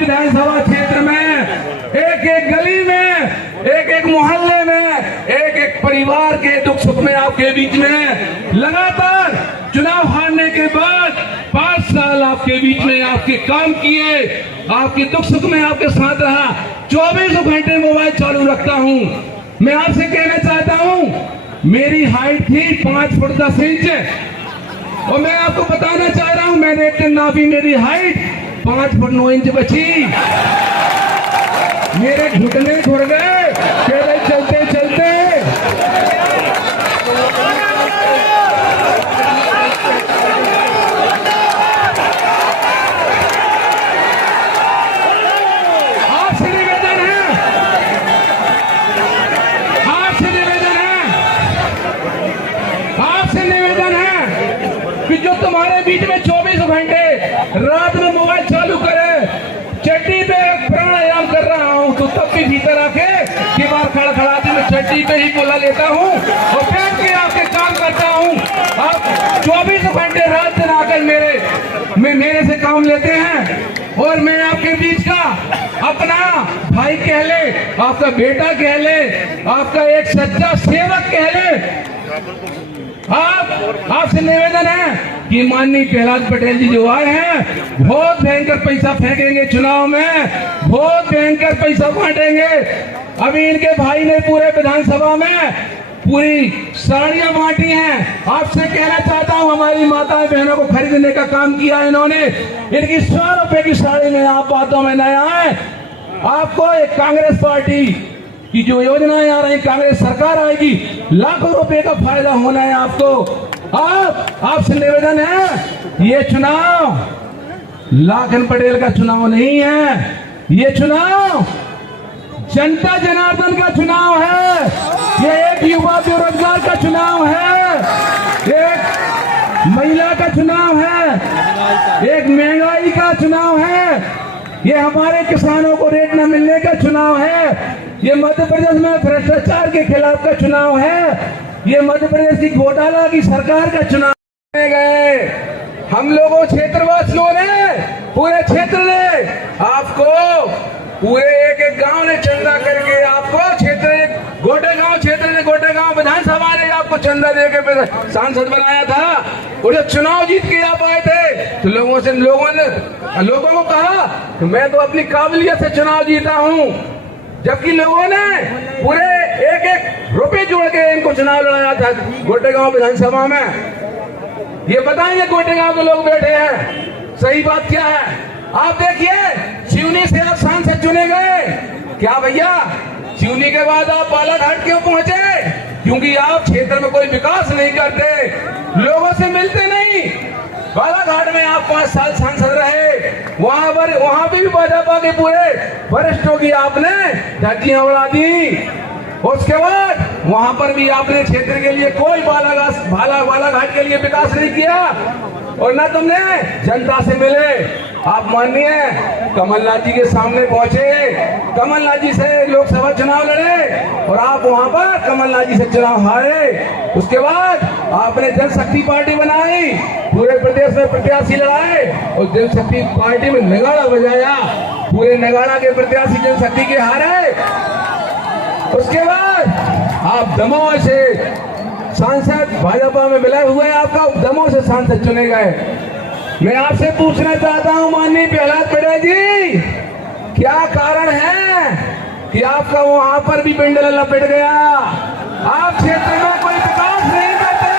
विधानसभा क्षेत्र में, एक एक गली में, एक एक मोहल्ले में, एक एक परिवार के दुख सुख में आपके बीच में लगातार चुनाव हारने के बाद 5 साल आपके बीच में आपके काम किए, आपके दुख सुख में आपके साथ रहा। 24 घंटे मोबाइल चालू रखता हूं। मैं आपसे कहना चाहता हूं, मेरी हाइट थी 5 फुट 10 इंच और मैं आपको बताना चाह रहा हूं, मैंने एक दिन नापी, मेरी हाइट 5 फुट 9 इंच बची। मेरे घुटने घुर गए चलते चलते। कि जो तुम्हारे बीच में 24 घंटे रात में मोबाइल चालू करे, चड्डी पे प्राणायाम कर रहा हूं, तो तब भी भीतर आके दीवार खड़खड़ाती मैं चड्डी पे ही बोला लेता हूं और बैठ के आपके काम करता हूं। आप 24 घंटे रात दिन आकर मेरे से काम लेते हैं और मैं आपके बीच का अपना भाई कह ले, आपका बेटा कह ले, आपका एक सच्चा सेवक कह ले। आपसे निवेदन है कि माननीय प्रहलाद पटेल जी जो आए हैं, बहुत भयंकर पैसा फेंकेंगे चुनाव में, बहुत भयंकर पैसा बांटेंगे। अभी इनके भाई ने पूरे विधानसभा में पूरी साड़ियां बांटी हैं। आपसे कहना चाहता हूं, हमारी माताएं बहनों को खरीदने का काम किया इन्होंने। इनकी 100 रुपए की साड़ी में आप बातों में न आए। आपको एक कांग्रेस पार्टी की जो योजनाएं आ रही, कांग्रेस सरकार आएगी, लाखों रुपए का फायदा होना है आपको। आपसे निवेदन है, ये चुनाव लाखन पटेल का चुनाव नहीं है, ये चुनाव जनता जनार्दन का चुनाव है। ये एक युवा बेरोजगार का चुनाव है, एक महिला का चुनाव है, एक महंगाई का चुनाव है, ये हमारे किसानों को रेट न मिलने का चुनाव है, ये मध्य प्रदेश में भ्रष्टाचार के खिलाफ का चुनाव है, ये मध्य प्रदेश की घोटाला की सरकार का चुनाव गए। हम लोगों क्षेत्रवासियों ने, पूरे क्षेत्र ने आपको, पूरे एक एक गांव ने चंदा करके आपको गोटेगांव विधानसभा ने आपको चंदा देके सांसद बनाया था। और जब चुनाव जीत के आप आए थे तो लोगों को कहा कि मैं तो अपनी काबिलियत से चुनाव जीता हूं, जबकि लोगों ने पूरे एक एक रुपए जोड़ के इनको चुनाव लड़ाया था गोटेगांव विधानसभा में। ये बताएंगे गोटेगांव के लोग बैठे हैं, सही बात क्या है। आप देखिए, सिवनी से आप सांसद चुने गए, क्या भैया सिवनी के बाद आप बालाघाट क्यों पहुंचे? क्योंकि आप क्षेत्र में कोई विकास नहीं करते, लोगों से मिलते नहीं। बालाघाट में आप 5 साल सांसद रहे, वहां भी भाजपा के पूरे वरिष्ठों की आपने धज्जियां उड़ा दी। उसके बाद वहां पर भी आपने क्षेत्र के लिए कोई बालाघाट के लिए विकास नहीं किया और न तुमने जनता से मिले। आप माननीय कमलनाथ जी के सामने पहुंचे, कमलनाथ जी से लोकसभा चुनाव लड़े और आप वहां पर कमलनाथ जी से चुनाव हारे। उसके बाद आपने जनशक्ति पार्टी बनाई, पूरे प्रदेश में प्रत्याशी लड़ाए और जनशक्ति पार्टी में नगाड़ा बजाया, पूरे नगाड़ा के प्रत्याशी जनशक्ति के हारे। उसके बाद आप दमोह से सांसद, भाजपा में मिले हुए आपका दमोह से सांसद चुने गए। मैं आपसे पूछना चाहता हूं माननीय प्रहलाद पटेल जी, क्या कारण है कि आपका वहां पर भी पिंडल लपेट गया? आप क्षेत्र में कोई विकास नहीं करते,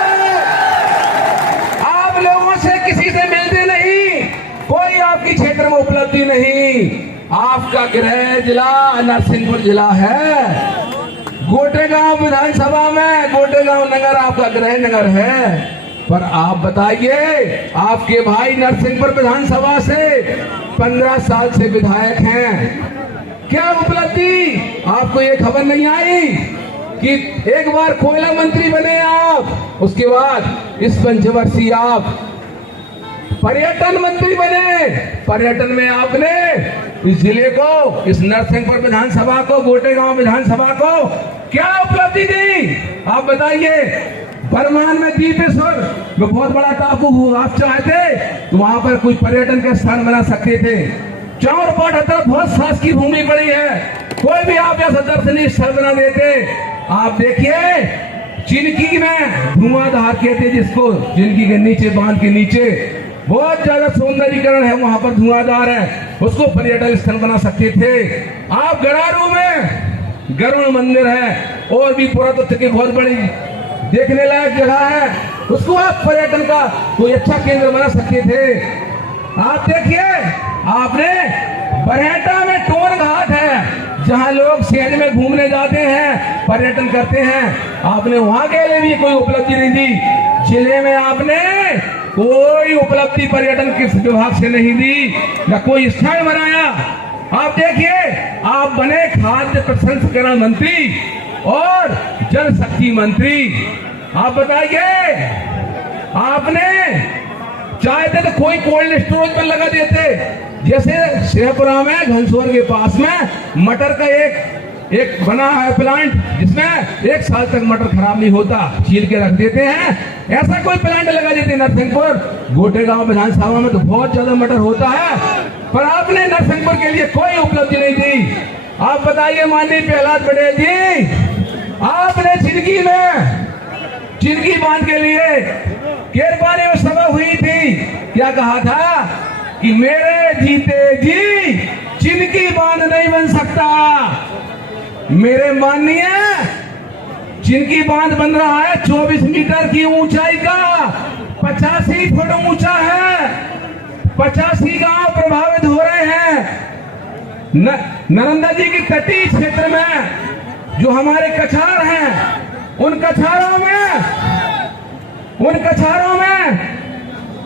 आप लोगों से किसी से मिलते नहीं, कोई आपकी क्षेत्र में उपलब्धि नहीं। आपका गृह जिला नरसिंहपुर जिला है, गोटेगांव विधानसभा में गोटेगांव नगर आपका गृह नगर है। पर आप बताइए, आपके भाई नरसिंहपुर विधानसभा से 15 साल से विधायक हैं, क्या उपलब्धि आपको ये खबर नहीं आई कि एक बार कोयला मंत्री बने आप, उसके बाद इस पंचवर्षीय आप पर्यटन मंत्री बने। पर्यटन में आपने इस जिले को, इस नरसिंहपुर विधानसभा को, गोटेगांव विधानसभा को क्या उपलब्धि दी? आप बताइए। बर्मान में दीपेश्वर में बहुत बड़ा टापू, आप चाहते तो वहां पर कोई पर्यटन का स्थान बना सकते थे। चारों पाठ तरफ बहुत शासकीय भूमि पड़ी है, कोई भी आप ऐसा दर्शनीय स्थल बना देते। आप देखिए चिनकी में धुआंधार कहते जिसको, चिनकी के नीचे, बांध के नीचे बहुत ज्यादा सौंदर्यीकरण है, वहां पर धुआंधार है, उसको पर्यटन स्थल बना सकते थे। आप गरारू में गरुड़ मंदिर है और भी पुरातत्व की बहुत बड़ी देखने लायक जगह है, उसको आप पर्यटन का कोई अच्छा केंद्र बना सकते थे। आप देखिए आपने बरहेटा में टोन घाट है जहां लोग शहर में घूमने जाते हैं, पर्यटन करते हैं, आपने वहां के लिए भी कोई उपलब्धि नहीं दी। जिले में आपने कोई उपलब्धि पर्यटन के विभाग से नहीं दी, न कोई स्थान बनाया। आप देखिए आप बने खाद्य प्रसंस्करण मंत्री और जल शक्ति मंत्री, आप बताइए आपने चाहते तो कोई कोल्ड स्टोरेज पर लगा देते, जैसे शेखपुरा में घनसोर के पास में मटर का एक बना है प्लांट जिसमें 1 साल तक मटर खराब नहीं होता, छील के रख देते हैं, ऐसा कोई प्लांट लगा देते। नरसिंहपुर गोटेगांव विधानसभा में तो बहुत ज्यादा मटर होता है, पर आपने नरसिंहपुर के लिए कोई उपलब्धि नहीं दी। आप बताइए माननीय प्रहलाद पटेल जी, आपने चिनकी बांध के लिए केरपानी में सभा हुई थी, क्या कहा था कि मेरे जीते जी चिनकी बांध नहीं बन सकता। मेरे माननीय चिनकी बांध बन रहा है 24 मीटर की ऊंचाई का, 85 फुट ऊंचा है, 85 गांव प्रभावित हो रहे हैं। नर्मदा जी की तटीय क्षेत्र में जो हमारे कछार हैं, उन कछारों में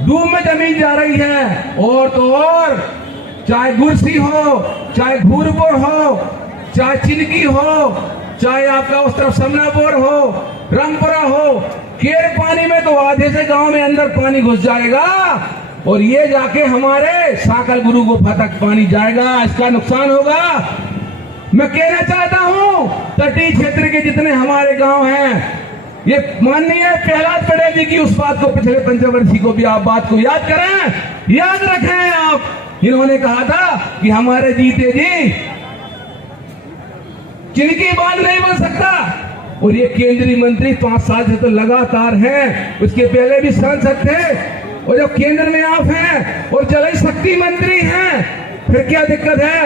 डूब में जमीन जा रही है। और तो और चाहे गुरसी हो, चाहे घूरपुर हो, चाहे चिनकी हो, चाहे आपका उस तरफ समनापुर हो, रामपुरा हो, केर पानी में तो आधे से गांव में अंदर पानी घुस जाएगा और ये जाके हमारे साकल गुरु गुफा तक पानी जाएगा, इसका नुकसान होगा। मैं कहना चाहता हूं तटीय क्षेत्र के जितने हमारे गांव हैं, ये माननीय प्रहलाद पटेल जी की उस बात को, पिछले पंचवर्षी को भी आप बात को याद करें, याद रखें। आप इन्होंने कहा था कि हमारे जीते जी चिनकी बांध नहीं बन सकता, और ये केंद्रीय मंत्री 5 साल से तो लगातार हैं, उसके पहले भी सांसद थे, और जब केंद्र में आप हैं और जल शक्ति मंत्री हैं, फिर क्या दिक्कत है?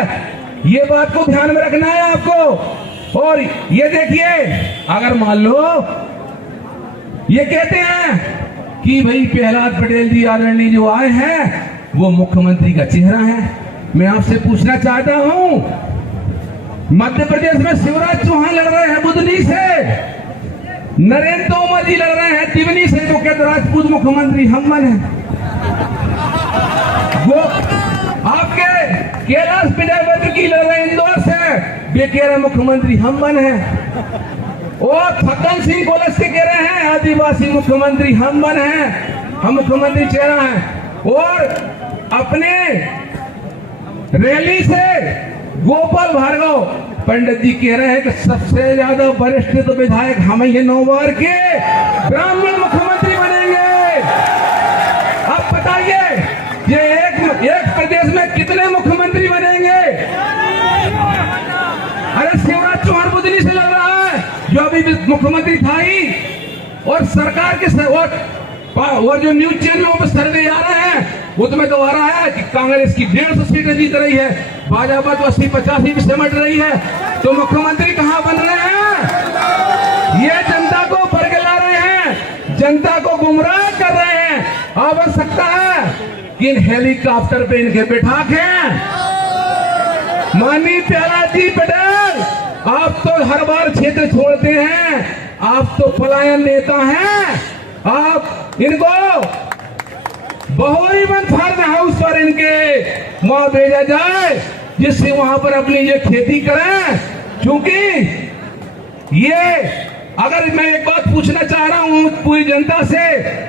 ये बात को ध्यान में रखना है आपको। और ये देखिए, अगर मान लो ये कहते हैं कि भाई प्रहलाद पटेल जी आदरणीय जो आए हैं वो मुख्यमंत्री का चेहरा है, मैं आपसे पूछना चाहता हूं, मध्य प्रदेश में शिवराज चौहान लड़ रहे हैं बुधनी से, नरेंद्र तोमर जी लड़ रहे हैं तिवनी से, तो कहते राजपूत मुख्यमंत्री हम बने। वो आपके कैलाश विजयवर्गीय की लड़ रहे हैं इंदौर से, वे कह रहे मुख्यमंत्री हम बने। और फग्गन सिंह कोलस से कह रहे हैं आदिवासी मुख्यमंत्री हम बने हैं, हम मुख्यमंत्री चेहरा हैं। और अपने रैली से गोपाल भार्गव पंडित जी कह रहे हैं कि सबसे ज्यादा वरिष्ठ तो विधायक हम ही 9 बार के ब्राह्मण मुख्यमंत्री बनेंगे। अब बताइए ये एक प्रदेश में कितने मुख्यमंत्री बनेंगे? अरे शिवराज चौहान बुधनी से लड़ रहा है जो अभी मुख्यमंत्री था ही, और सरकार के और जो न्यूज चैनलों पर सर्वे आ रहे हैं उसमें तो आ रहा है कि कांग्रेस की 150 सीटें जीत रही है, भाजपा तो 80-85 भी सिमट रही है, तो मुख्यमंत्री कहां बन रहे हैं? ये जनता को बरगला रहे हैं, जनता को गुमराह कर रहे हैं। अब हो सकता है कि इन हेलीकॉप्टर पे इनके बिठा के माननीय प्रहलाद जी पटेल, आप तो हर बार क्षेत्र छोड़ते हैं, आप तो पलायन नेता हैं, आप इनको बहुरीवन फार्म हाउस पर इनके वहां भेजा जाए जिससे वहां पर अपनी ये खेती करें। क्योंकि ये, अगर मैं एक बात पूछना चाह रहा हूं पूरी जनता से,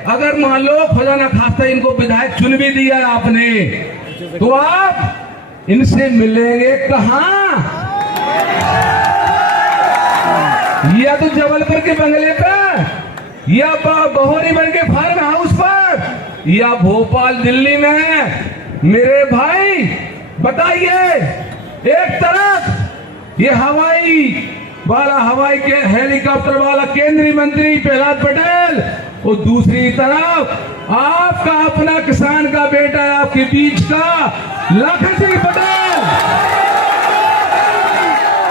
अगर मान लो खजाना खास्ता इनको विधायक चुन भी दिया आपने, तो आप इनसे मिलेंगे कहां? या तो जबलपुर के बंगले पर, या बहुरीवन के फार्म हाउस पर, या भोपाल दिल्ली में। मेरे भाई बताइए, एक तरफ ये हवाई के हेलीकॉप्टर वाला केंद्रीय मंत्री प्रहलाद पटेल और दूसरी तरफ आपका अपना किसान का बेटा आपके बीच का लखन सिंह पटेल।